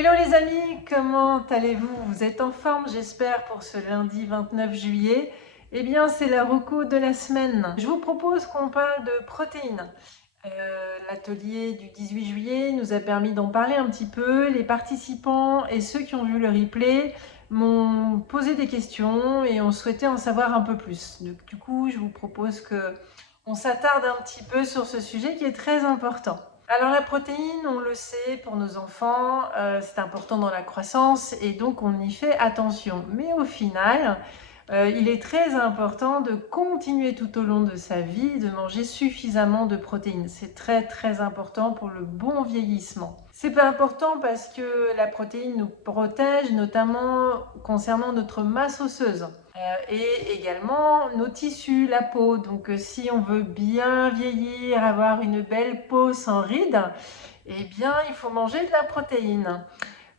Hello les amis, comment allez-vous? Vous êtes en forme, j'espère, pour ce lundi 29 juillet. Eh bien, c'est la reco de la semaine. Je vous propose qu'on parle de protéines. L'atelier du 18 juillet nous a permis d'en parler un petit peu. Les participants et ceux qui ont vu le replay m'ont posé des questions et ont souhaité en savoir un peu plus. Du coup, je vous propose qu'on s'attarde un petit peu sur ce sujet qui est très important. Alors la protéine, on le sait, pour nos enfants, c'est important dans la croissance et donc on y fait attention. Mais au final, il est très important de continuer tout au long de sa vie de manger suffisamment de protéines. C'est très très important pour le bon vieillissement. C'est pas important parce que la protéine nous protège, notamment concernant notre masse osseuse. Et également nos tissus, la peau. Donc si on veut bien vieillir, avoir une belle peau sans rides, eh bien il faut manger de la protéine.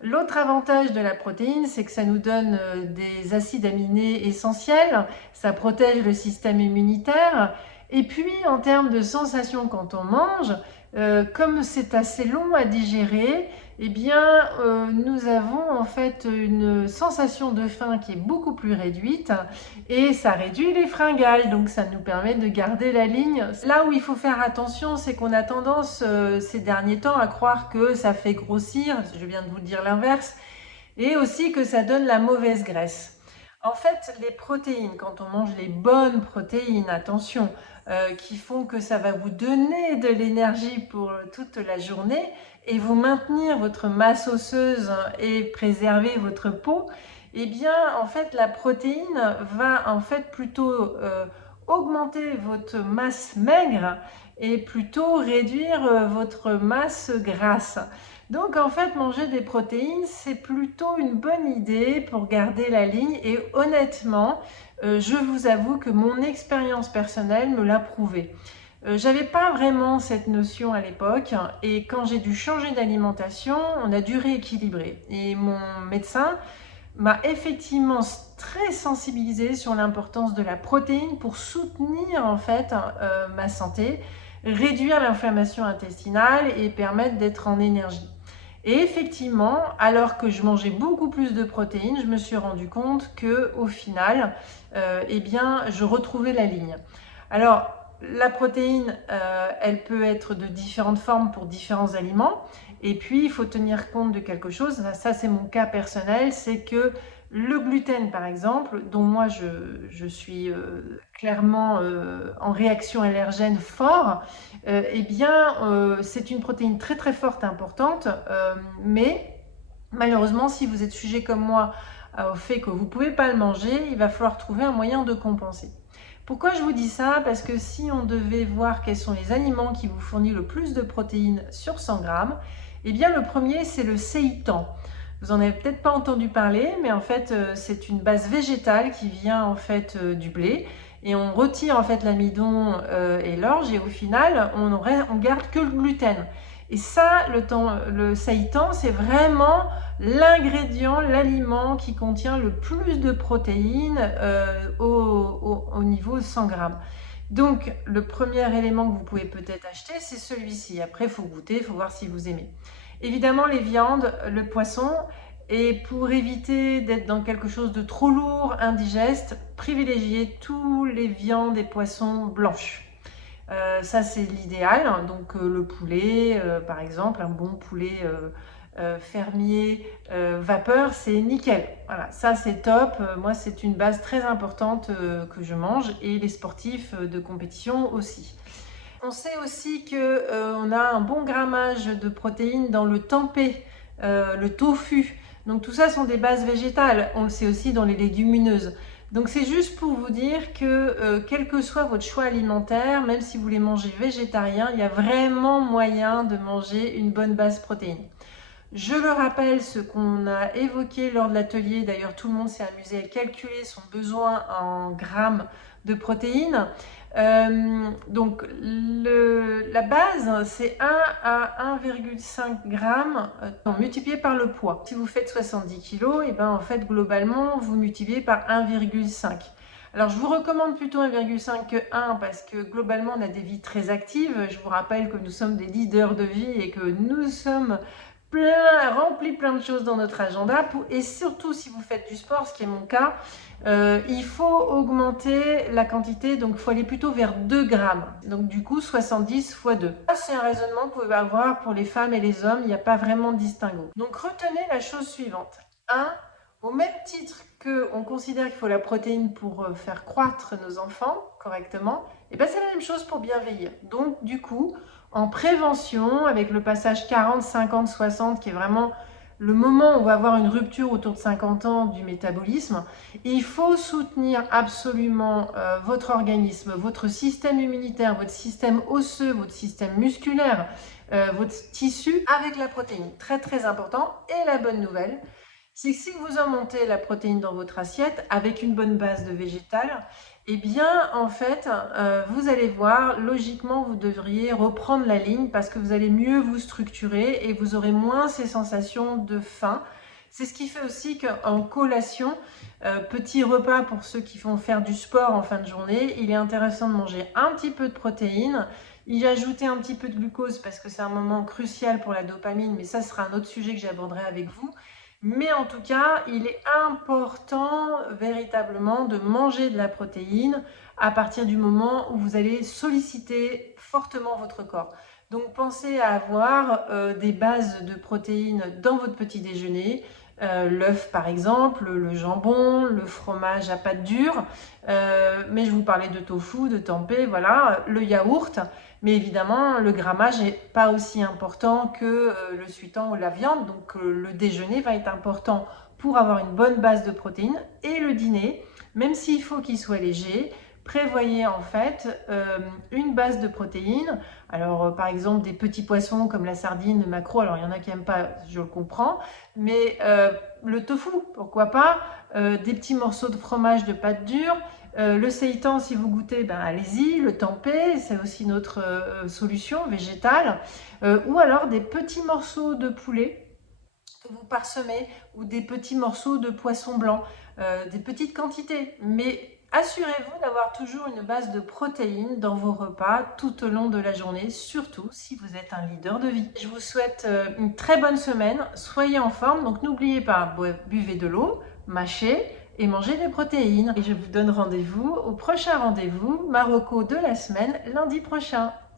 L'autre avantage de la protéine, c'est que ça nous donne des acides aminés essentiels, ça protège le système immunitaire, et puis en termes de sensation quand on mange, comme c'est assez long à digérer, eh bien nous avons en fait une sensation de faim qui est beaucoup plus réduite et ça réduit les fringales, donc ça nous permet de garder la ligne. Là où il faut faire attention, c'est qu'on a tendance ces derniers temps à croire que ça fait grossir, je viens de vous dire l'inverse, et aussi que ça donne la mauvaise graisse. En fait, les protéines, quand on mange les bonnes protéines, attention, qui font que ça va vous donner de l'énergie pour toute la journée et vous maintenir votre masse osseuse et préserver votre peau, eh bien, en fait, la protéine va en fait plutôt augmenter votre masse maigre et plutôt réduire votre masse grasse. Donc en fait, manger des protéines, c'est plutôt une bonne idée pour garder la ligne et honnêtement, je vous avoue que mon expérience personnelle me l'a prouvé. J'avais pas vraiment cette notion à l'époque et quand j'ai dû changer d'alimentation, on a dû rééquilibrer. Et mon médecin m'a effectivement très sensibilisée sur l'importance de la protéine pour soutenir en fait ma santé, réduire l'inflammation intestinale et permettre d'être en énergie. Et effectivement, alors que je mangeais beaucoup plus de protéines, je me suis rendu compte que au final, eh bien, je retrouvais la ligne. Alors, la protéine, elle peut être de différentes formes pour différents aliments. Et puis, il faut tenir compte de quelque chose, ça c'est mon cas personnel, c'est que le gluten par exemple, dont moi je suis clairement en réaction allergène fort, eh bien c'est une protéine très très forte, importante, mais malheureusement si vous êtes sujet comme moi au fait que vous ne pouvez pas le manger, il va falloir trouver un moyen de compenser. Pourquoi je vous dis ça? Parce que si on devait voir quels sont les aliments qui vous fournissent le plus de protéines sur 100 grammes, eh bien le premier c'est le séitan. Vous en avez peut-être pas entendu parler, mais en fait c'est une base végétale qui vient en fait du blé et on retire en fait l'amidon et l'orge et au final on garde que le gluten. Et ça, le séitan, c'est vraiment l'ingrédient, l'aliment qui contient le plus de protéines au niveau 100 grammes. Donc, le premier élément que vous pouvez peut-être acheter, c'est celui-ci. Après, il faut goûter, il faut voir si vous aimez. Évidemment, les viandes, le poisson. Et pour éviter d'être dans quelque chose de trop lourd, indigeste, privilégiez tous les viandes et poissons blanches. Ça c'est l'idéal, donc le poulet par exemple, un bon poulet fermier vapeur, c'est nickel. Voilà, ça c'est top. Moi c'est une base très importante que je mange et les sportifs de compétition aussi. On sait aussi qu'on a un bon grammage de protéines dans le tempeh, le tofu. Donc tout ça sont des bases végétales. On le sait aussi dans les légumineuses. Donc c'est juste pour vous dire que quel que soit votre choix alimentaire, même si vous voulez manger végétarien, il y a vraiment moyen de manger une bonne base protéine. Je le rappelle, ce qu'on a évoqué lors de l'atelier, d'ailleurs tout le monde s'est amusé à calculer son besoin en grammes de protéines. Donc la base c'est 1 à 1,5 g multiplié par le poids. Si vous faites 70 kg, et ben en fait globalement vous multipliez par 1,5. Alors je vous recommande plutôt 1,5 que 1 parce que globalement on a des vies très actives. Je vous rappelle que nous sommes des leaders de vie et que nous sommes rempli plein de choses dans notre agenda. Et surtout, si vous faites du sport, ce qui est mon cas, il faut augmenter la quantité, donc il faut aller plutôt vers 2 grammes. Donc du coup, 70 x 2. Ça, c'est un raisonnement que vous pouvez avoir pour les femmes et les hommes, il n'y a pas vraiment de distinguo. Donc retenez la chose suivante. 1. Au même titre qu'on considère qu'il faut la protéine pour faire croître nos enfants correctement, et bien c'est la même chose pour bien vieillir. Donc du coup, en prévention, avec le passage 40, 50, 60, qui est vraiment le moment où on va avoir une rupture autour de 50 ans du métabolisme, il faut soutenir absolument votre organisme, votre système immunitaire, votre système osseux, votre système musculaire, votre tissu avec la protéine. Très très important. Et la bonne nouvelle, c'est que si vous augmentez la protéine dans votre assiette avec une bonne base de végétal, eh bien, en fait, vous allez voir, logiquement, vous devriez reprendre la ligne parce que vous allez mieux vous structurer et vous aurez moins ces sensations de faim. C'est ce qui fait aussi qu'en collation, petit repas pour ceux qui vont faire du sport en fin de journée, il est intéressant de manger un petit peu de protéines, y ajouter un petit peu de glucose parce que c'est un moment crucial pour la dopamine, mais ça sera un autre sujet que j'aborderai avec vous. Mais en tout cas, il est important véritablement de manger de la protéine à partir du moment où vous allez solliciter fortement votre corps. Donc pensez à avoir des bases de protéines dans votre petit déjeuner, l'œuf par exemple, le jambon, le fromage à pâte dure, mais je vous parlais de tofu, de tempeh, voilà, le yaourt. Mais évidemment, le grammage n'est pas aussi important que le suitan ou la viande. Donc, le déjeuner va être important pour avoir une bonne base de protéines. Et le dîner, même s'il faut qu'il soit léger, prévoyez en fait une base de protéines. Alors, par exemple, des petits poissons comme la sardine, le maquereau. Alors, il y en a qui n'aiment pas, je le comprends. Mais le tofu, pourquoi pas. Des petits morceaux de fromage de pâte dure. Le seitan, si vous goûtez, ben allez-y. Le tempeh, c'est aussi notre solution végétale. Ou alors des petits morceaux de poulet que vous parsemez ou des petits morceaux de poisson blanc, des petites quantités. Mais assurez-vous d'avoir toujours une base de protéines dans vos repas tout au long de la journée, surtout si vous êtes un leader de vie. Je vous souhaite une très bonne semaine. Soyez en forme. Donc n'oubliez pas, buvez de l'eau, mâchez et mangez des protéines. Et je vous donne rendez-vous au prochain rendez-vous Marocco de la semaine, lundi prochain.